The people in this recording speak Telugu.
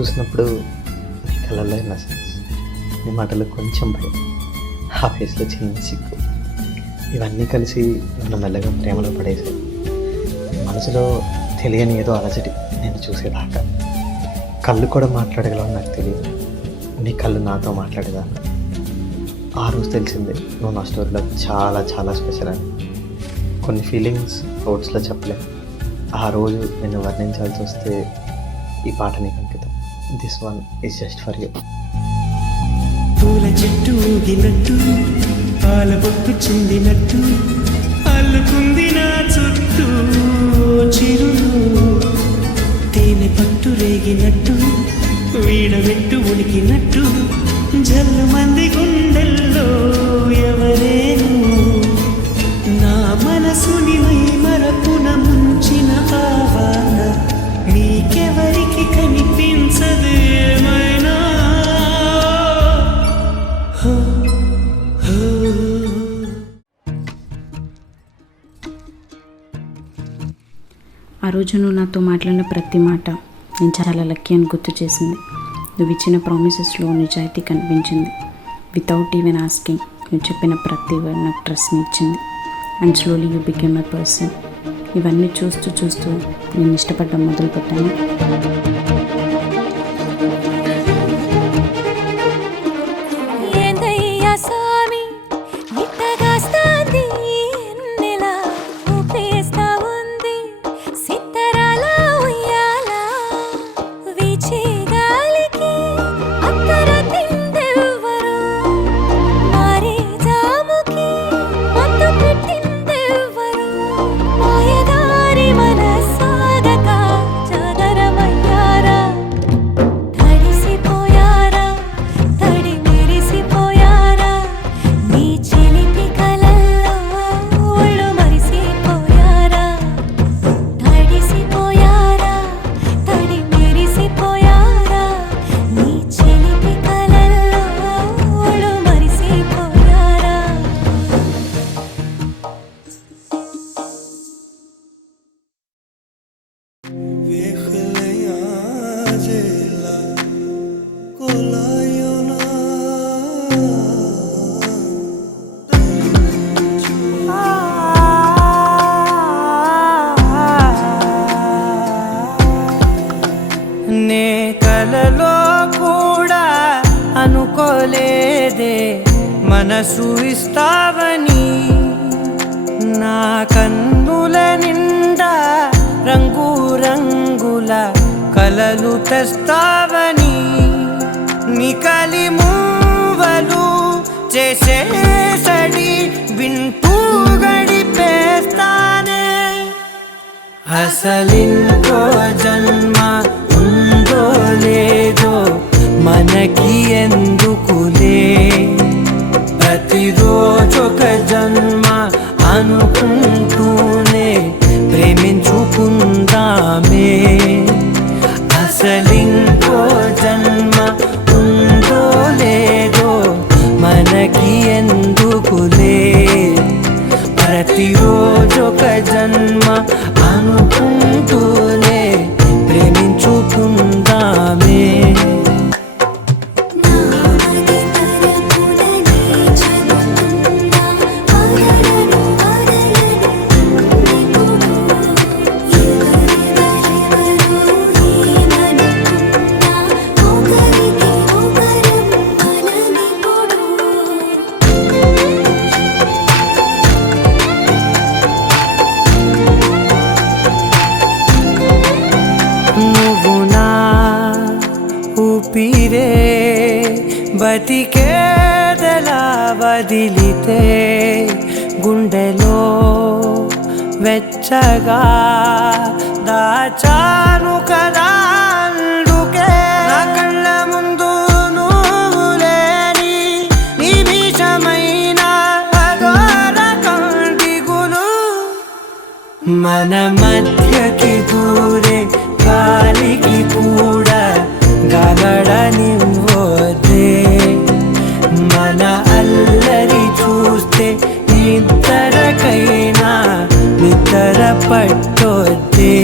చూసినప్పుడు నీ కళ్ళల్లో ఇన్నసెన్స్, నీ మాటలు కొంచెం భయం, ఆ ఫేస్లో చిన్న సిగ్గు, ఇవన్నీ కలిసి నన్ను మెల్లగా ప్రేమలో పడేసాయి. మనసులో తెలియని ఏదో అలజడి నేను చూసేదాకా. కళ్ళు కూడా మాట్లాడగలవని నాకు తెలియదు, నీ కళ్ళు నాతో మాట్లాడేదాకా. ఆ రోజు తెలిసిందే నువ్వు నా స్టోరీలో చాలా చాలా స్పెషల్ అని. కొన్ని ఫీలింగ్స్ వర్డ్స్లో చెప్పలేను. ఆ రోజు నేను వర్ణించాల్సి వస్తే ఈ పాట నీకు అంకితం. This one is just for you. పూల చెట్టు ఊగినట్టు, పాల బొట్టు చిందినట్టు, అల్లుకుంది నా చుట్టూ చిరును. తేనె పట్టు రేగినట్టు, వీడబెట్టు ఉనికినట్టు, జల్లు మంది గుండెల్లో ఎవరేను. నా మనసుని మరపున ముంచిన ఆవాన నీకెవరికి కనిపించదు ఏమైనా. ఆ రోజు నువ్వు నాతో మాట్లాడిన ప్రతి మాట నేను చాలా లక్కీ అని గుర్తు చేసింది. నువ్వు ఇచ్చిన ప్రామిసెస్లో నిజాయితీ కనిపించింది. వితౌట్ ఈవెన్ ఆస్కింగ్ నువ్వు చెప్పిన ప్రతి వర్డ్ నాకు ట్రస్ట్ని ఇచ్చింది. And slowly you became a person. ఇవన్నీ చూస్తూ చూస్తూ నేను ఇష్టపడడం మొదలుపెట్టాను. నే కలలో కూడా అనుకోలేదే మనసు ఇస్తావని. నా కన్నుల నిండా రంగు రంగుల కలలు తెస్తావని. నికలి మూవలు చేసేసడి వింటూ గడిపేస్తానే. అసలింకో జన్మ ఉందో లేదో మనకి ఎందుకులే, ప్రతిరోజొక జన్మ అనుకుంటూనే ప్రేమించుకుందామే. అసలింకో జన్మ ఉందో లేదో మనకి ఎందుకులే, ప్రతిరోజొక జన్మ అనుకుంటూనే ప్రేమించుకుందామే. ఊపిరే బతికేదలా వదిలితే గుండెలో వెచ్చగా దాచాను కదా. అందుకే నా కళ్ళ ముందు నువ్వు లేని నిమిషమైన అఘోర కంటిగులు. మన మధ్యకి దూరే గాలికి కూడా గలడనివ్వదే. మన అల్లరి చూస్తే నిద్రకైనా నిద్ర పట్టొద్దే.